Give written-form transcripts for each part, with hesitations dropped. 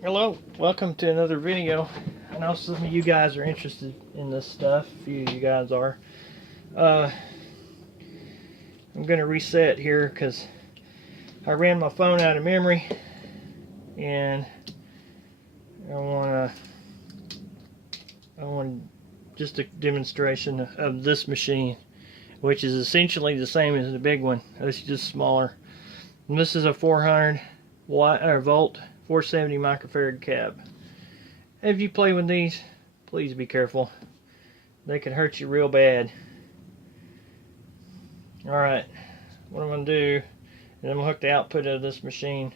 Hello, welcome to another video. I know some of you guys are interested in this stuff. A few of you guys are. I'm going to reset here because I ran my phone out of memory, and I want just a demonstration of this machine, which is essentially the same as the big one. It's just smaller. And this is a 400 volt 470 microfarad cab. If you play with these, please be careful. They can hurt you real bad. Alright, what I'm going to do is I'm going to hook the output of this machine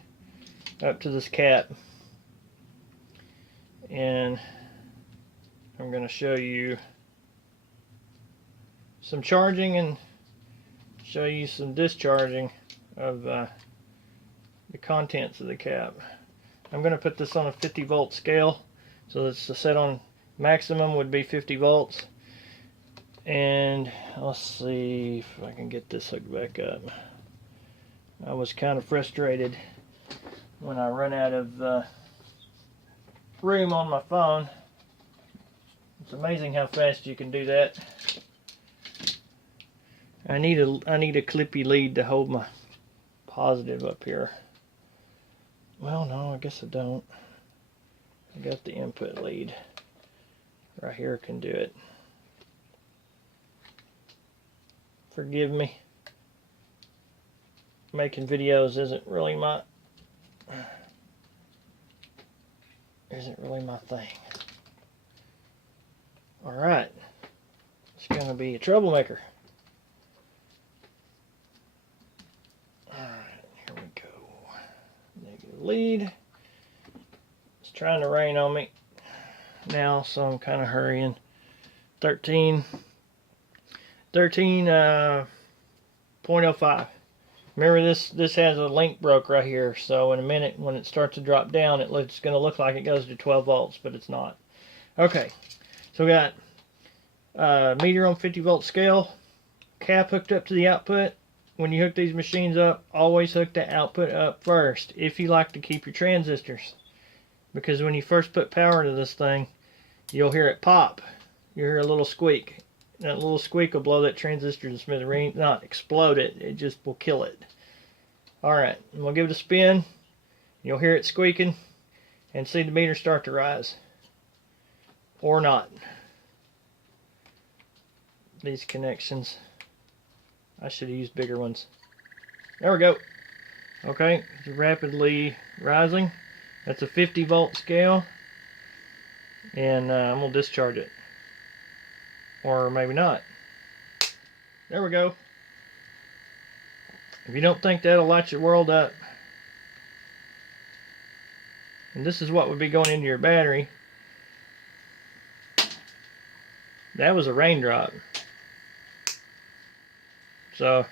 up to this cap. And I'm going to show you some charging and show you some discharging of the contents of the cap. I'm going to put this on a 50 volt scale. So it's set on maximum would be 50 volts. And let's see if I can get this hooked back up. I was kind of frustrated when I run out of room on my phone. It's amazing how fast you can do that. I need a clippy lead to hold my positive up here. Well, no, I guess I don't. I got the input lead right here, can do it. Forgive me. Making videos isn't really my thing. All right, it's gonna be a troublemaker. All right, here we go. Negative lead. It's trying to rain on me now, so I'm kind of hurrying. 13.05. Remember, this has a link broke right here, so in a minute when it starts to drop down, it's going to look like it goes to 12 volts, but it's not. Okay, so we got meter on 50 volt scale, cap hooked up to the output. When you hook these machines up, always hook the output up first if you like to keep your transistors, because when you first put power to this thing, you'll hear it pop. You'll hear a little squeak. That little squeak will blow that transistor to smithereens. Not explode it, it just will kill it. Alright, we'll give it a spin. You'll hear it squeaking and see the meter start to rise. Or not. These connections, I should have used bigger ones. There we go. Okay, it's rapidly rising. That's a 50 volt scale. And I'm going to discharge it. Or maybe not. There we go. If you don't think that'll light your world up, and this is what would be going into your battery. That was a raindrop. So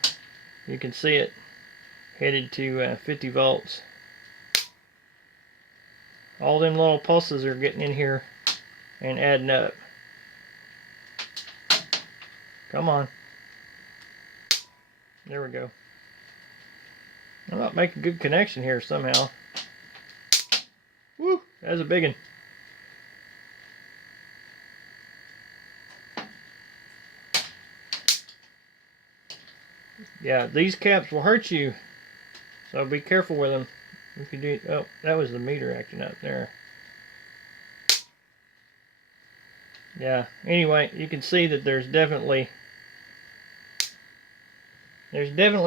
you can see it headed to 50 volts. All them little pulses are getting in here and adding up. Come on. There we go. I'm not making good connection here somehow. Woo! That's a big one. Yeah, these caps will hurt you, so be careful with them. If you do, oh, that was the meter acting up there. Yeah. Anyway, you can see that there's definitely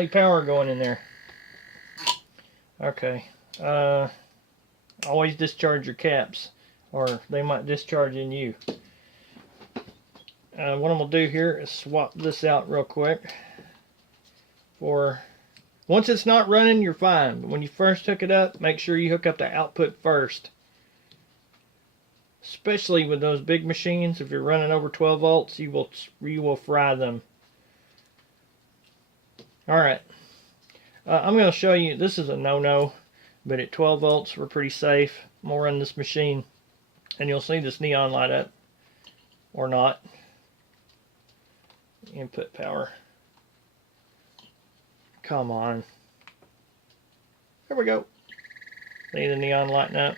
power going in there. Okay. Always discharge your caps, or they might discharge in you. What I'm going to do here is swap this out real quick. Once it's not running, you're fine. But when you first hook it up, make sure you hook up the output first. Especially with those big machines, if you're running over 12 volts, you will fry them. Alright, I'm going to show you, this is a no-no, but at 12 volts we're pretty safe. I'm going to run this machine, and you'll see this neon light up, or not. Input power. Come on. There we go. See the neon lighting up.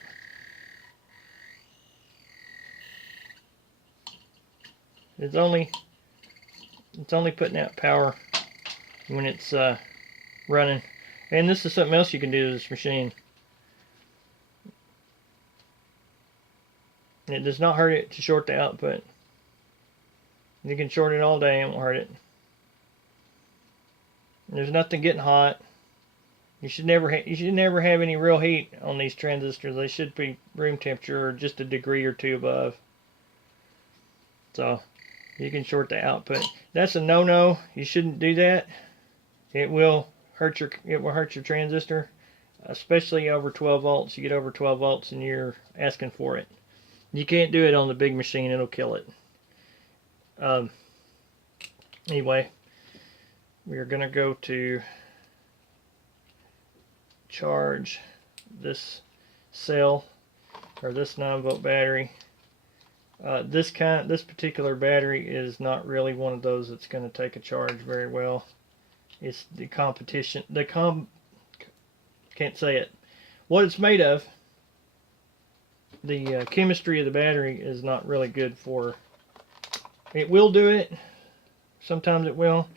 It's only putting out power when it's running. And this is something else you can do to this machine. It does not hurt it to short the output. You can short it all day and it won't hurt it. There's nothing getting hot. You should never have any real heat on these transistors. They should be room temperature or just a degree or two above. So you can short the output. That's a no-no. You shouldn't do that. It will hurt your transistor, especially over 12 volts. You get over 12 volts and you're asking for it. You can't do it on the big machine. It'll kill it. Anyway, we're going to go to charge this cell, or this 9-volt battery. This particular battery is not really one of those that's going to take a charge very well. It's the competition. Can't say it. What it's made of. The chemistry of the battery is not really good for. It will do it. Sometimes it will.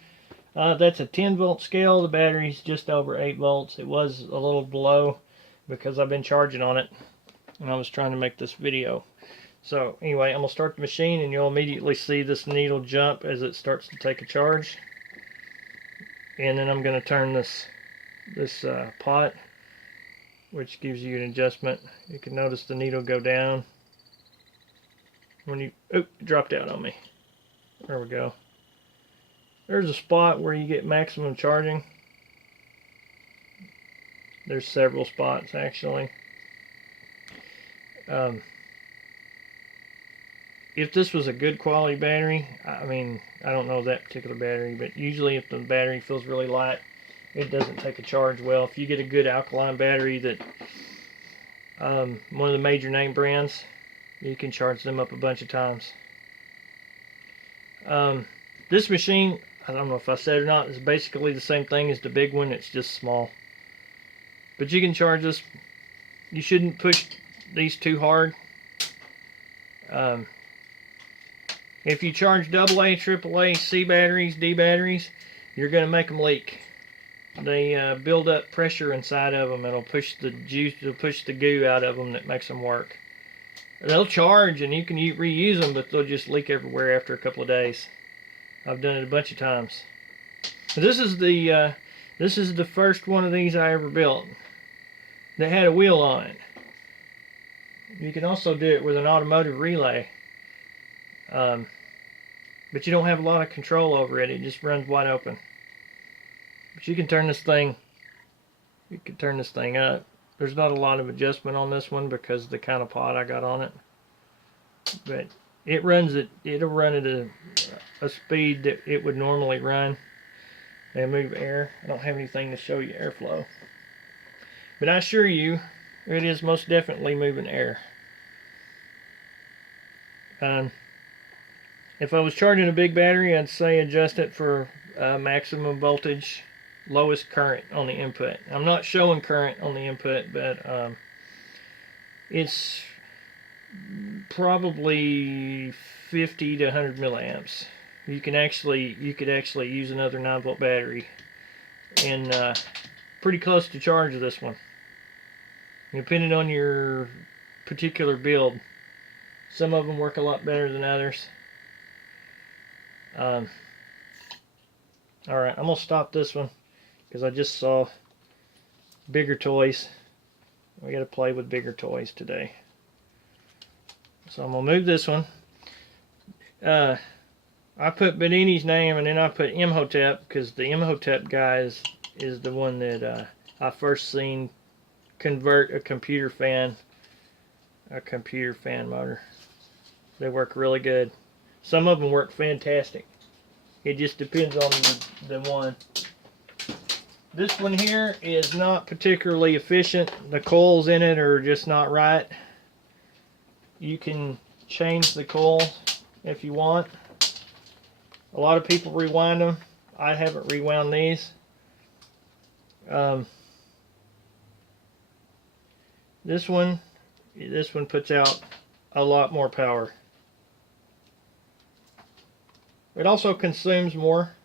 That's a 10-volt scale. The battery's just over 8 volts. It was a little below because I've been charging on it and I was trying to make this video. So anyway, I'm going to start the machine and you'll immediately see this needle jump as it starts to take a charge. And then I'm going to turn this pot, which gives you an adjustment. You can notice the needle go down. When you, oh, it dropped out on me. There we go. There's a spot where you get maximum charging. There's several spots actually. If this was a good quality battery, I mean, I don't know that particular battery, but usually if the battery feels really light, it doesn't take a charge well. If you get a good alkaline battery that one of the major name brands, you can charge them up a bunch of times. This machine, I don't know if I said it or not, is basically the same thing as the big one. It's just small. But you can charge this. You shouldn't push these too hard. If you charge AA, AAA, C batteries, D batteries, you're going to make them leak. They build up pressure inside of them. It'll push the juice, it'll push the goo out of them that makes them work. They'll charge and you can reuse them, but they'll just leak everywhere after a couple of days. I've done it a bunch of times. This is the first one of these I ever built that had a wheel on it. You can also do it with an automotive relay, but you don't have a lot of control over it. It just runs wide open. But you can turn this thing. You can turn this thing up. There's not a lot of adjustment on this one because of the kind of pot I got on it. But it runs it. It'll run at a speed that it would normally run. They move air. I don't have anything to show you airflow, but I assure you, it is most definitely moving air. If I was charging a big battery, I'd say adjust it for maximum voltage, lowest current on the input. I'm not showing current on the input, but it's probably 50 to 100 milliamps. You could actually use another 9-volt battery and pretty close to charge of this one, depending on your particular build. Some of them work a lot better than others. Alright, I'm going to stop this one because I just saw bigger toys. We got to play with bigger toys today. So I'm going to move this one. I put Bedini's name and then I put Imhotep because the Imhotep guy is the one that I first seen convert a computer fan motor. They work really good. Some of them work fantastic. It just depends on the one. This one here is not particularly efficient. The coils in it are just not right. You can change the coils if you want. A lot of people rewind them. I haven't rewound these. This one puts out a lot more power. it also consumes more,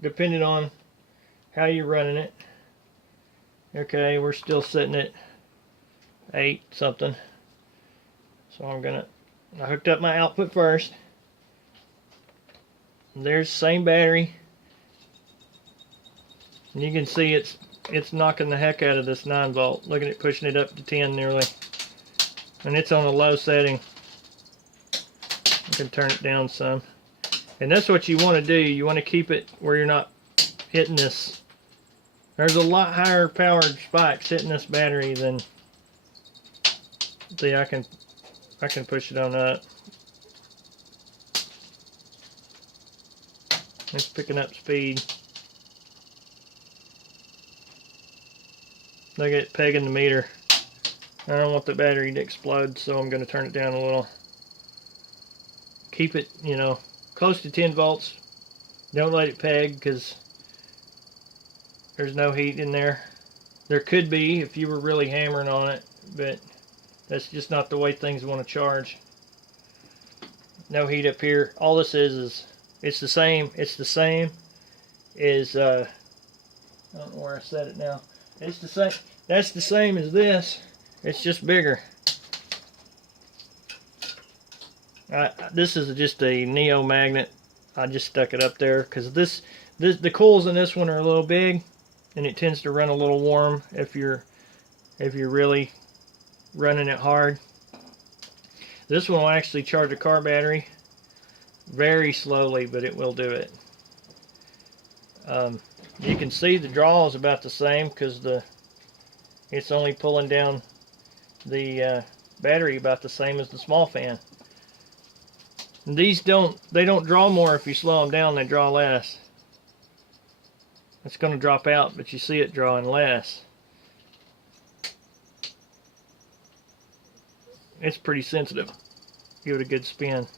depending on how you're running it. Okay, we're still sitting at 8 something. So I hooked up my output first. And there's the same battery. And you can see it's knocking the heck out of this 9 volt. Look at it pushing it up to 10 nearly. And it's on a low setting. You can turn it down some. And that's what you want to do. You want to keep it where you're not hitting this. There's a lot higher powered spikes hitting this battery than. See, I can push it on up. It's picking up speed. Look at it pegging the meter. I don't want the battery to explode, so I'm going to turn it down a little. Keep it, you know, close to 10 volts. Don't let it peg because there's no heat in there. There could be if you were really hammering on it, but that's just not the way things want to charge. No heat up here. All this is it's the same. It's the same as I don't know where I set it now. It's the same. That's the same as this. It's just bigger. This is just a neo magnet. I just stuck it up there because the coils in this one are a little big, and it tends to run a little warm if you're really running it hard. This one will actually charge a car battery very slowly, but it will do it. You can see the draw is about the same because it's only pulling down the battery about the same as the small fan. And these don't draw more if you slow them down. They draw less. It's going to drop out, but you see it drawing less. It's pretty sensitive. Give it a good spin.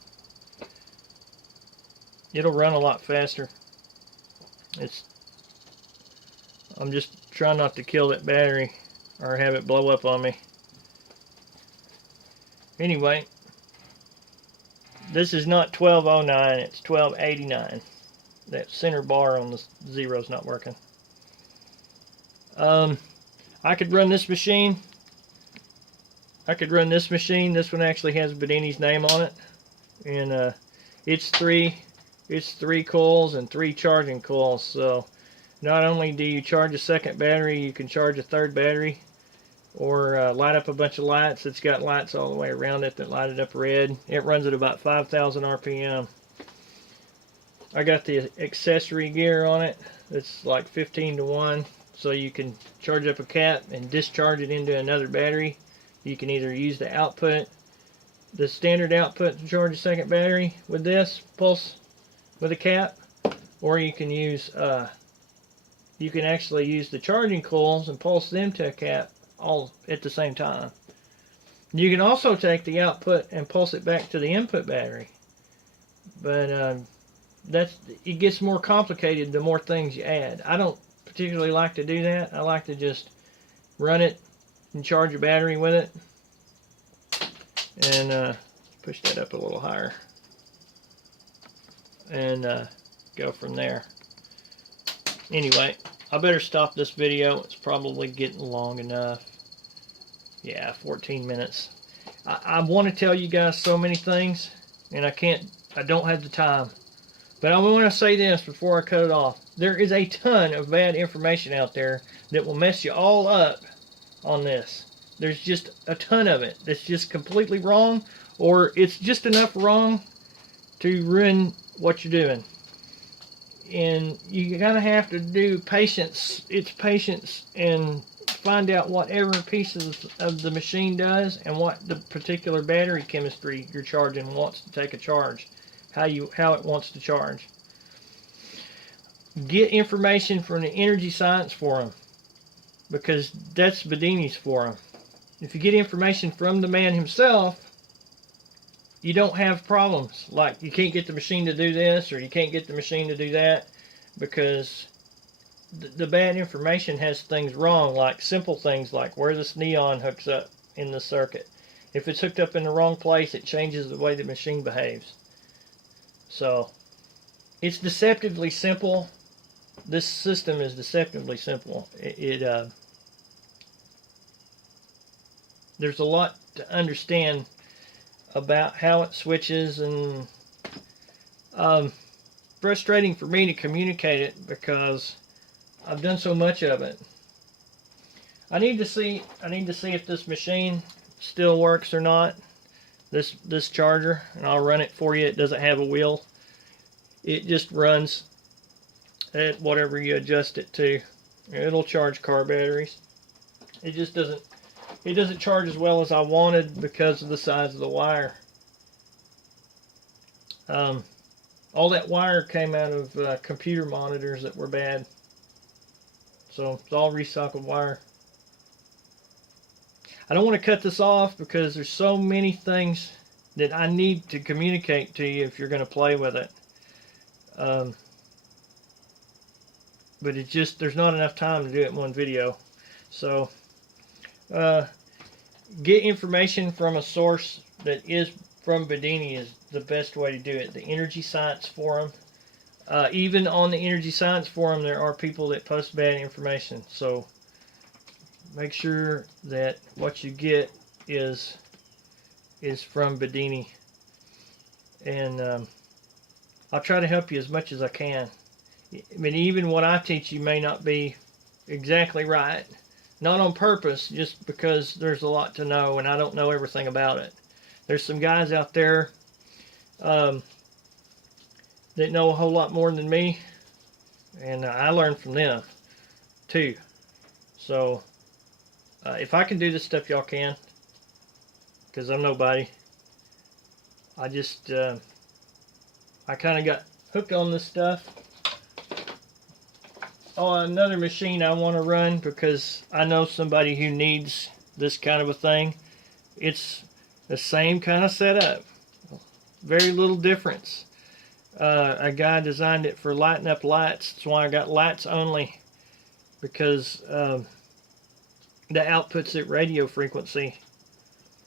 It'll run a lot faster. I'm just trying not to kill that battery or have it blow up on me. Anyway, this is not 1209, it's 1289. That center bar on the zero's not working. I could run this machine. This one actually has Bedini's name on it, and it's three coils and 3 charging coils. So not only do you charge a second battery, you can charge a third battery, or light up a bunch of lights. It's got lights all the way around it that light it up red. It runs at about 5,000 RPM. I got the accessory gear on it. It's like 15 to 1, so you can charge up a cap and discharge it into another battery. You can either use the output, the standard output, to charge a second battery with this pulse with a cap, or you can use you can actually use the charging coils and pulse them to a cap all at the same time. You can also take the output and pulse it back to the input battery, but it gets more complicated the more things you add. I don't particularly like to do that. I like to just run it and charge a battery with it, and push that up a little higher, and go from there. Anyway, I better stop this video. It's probably getting long enough. Yeah, 14 minutes. I want to tell you guys so many things, and I don't have the time. But I want to say this before I cut it off. There is a ton of bad information out there that will mess you all up on this. There's just a ton of it that's just completely wrong, or it's just enough wrong to ruin what you're doing. And you kind of have to do patience. It's patience, and find out whatever pieces of the machine does and what the particular battery chemistry you're charging wants to take a charge. How it wants to charge. Get information from the Energy Science Forum, because that's Bedini's forum. If you get information from the man himself, you don't have problems like you can't get the machine to do this or you can't get the machine to do that, because the bad information has things wrong, like simple things like where this neon hooks up in the circuit. If it's hooked up in the wrong place, it changes the way the machine behaves. So it's deceptively simple. This system is deceptively simple. There's a lot to understand about how it switches, and frustrating for me to communicate it because I've done so much of it. I need to see if this machine still works or not. This charger, and I'll run it for you. It doesn't have a wheel. It just runs at whatever you adjust it to. It'll charge car batteries. It just doesn't charge as well as I wanted because of the size of the wire. All that wire came out of computer monitors that were bad. So it's all recycled wire. I don't want to cut this off because there's so many things that I need to communicate to you if you're going to play with it. But it's just, there's not enough time to do it in one video. So get information from a source that is from Bedini is the best way to do it. The Energy Science Forum. Even on the Energy Science Forum, there are people that post bad information. So make sure that what you get is from Bedini. And I'll try to help you as much as I can. I mean, even what I teach you may not be exactly right. Not on purpose, just because there's a lot to know and I don't know everything about it. There's some guys out there that know a whole lot more than me, and I learn from them too. So if I can do this stuff, y'all can, because I'm nobody. I just I kind of got hooked on this stuff. Oh, another machine I want to run because I know somebody who needs this kind of a thing. It's the same kind of setup. Very little difference. A guy designed it for lighting up lights. That's why I got lights only, because the output's at radio frequency,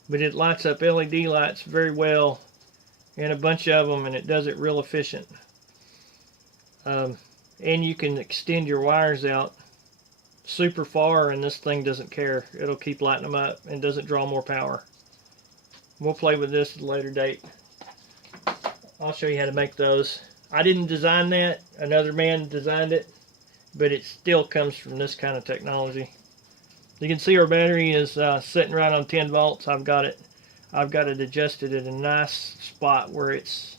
but it lights up LED lights very well, and a bunch of them, and it does it real efficient. And you can extend your wires out super far, and this thing doesn't care. It'll keep lighting them up and doesn't draw more power. We'll play with this at a later date. I'll show you how to make those. I didn't design that. Another man designed it, but it still comes from this kind of technology. You can see our battery is sitting right on 10 volts. I've got it adjusted at a nice spot where it's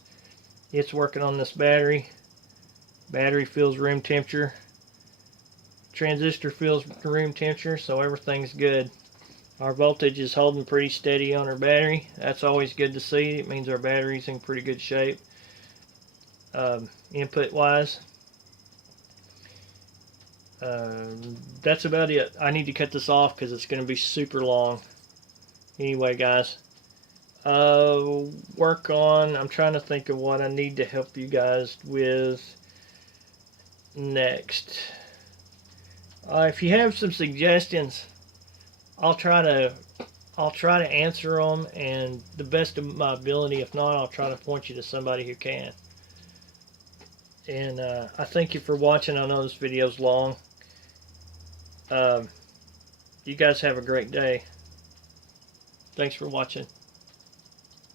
working on this battery. Battery feels room temperature. Transistor feels room temperature, so everything's good. Our voltage is holding pretty steady on our battery. That's always good to see. It means our battery's in pretty good shape. Input wise, that's about it. I need to cut this off because it's going to be super long. Anyway, guys, I'm trying to think of what I need to help you guys with next. If you have some suggestions, I'll try to answer them, and the best of my ability. If not, I'll try to point you to somebody who can. And I thank you for watching. I know this video's long. You guys have a great day. Thanks for watching.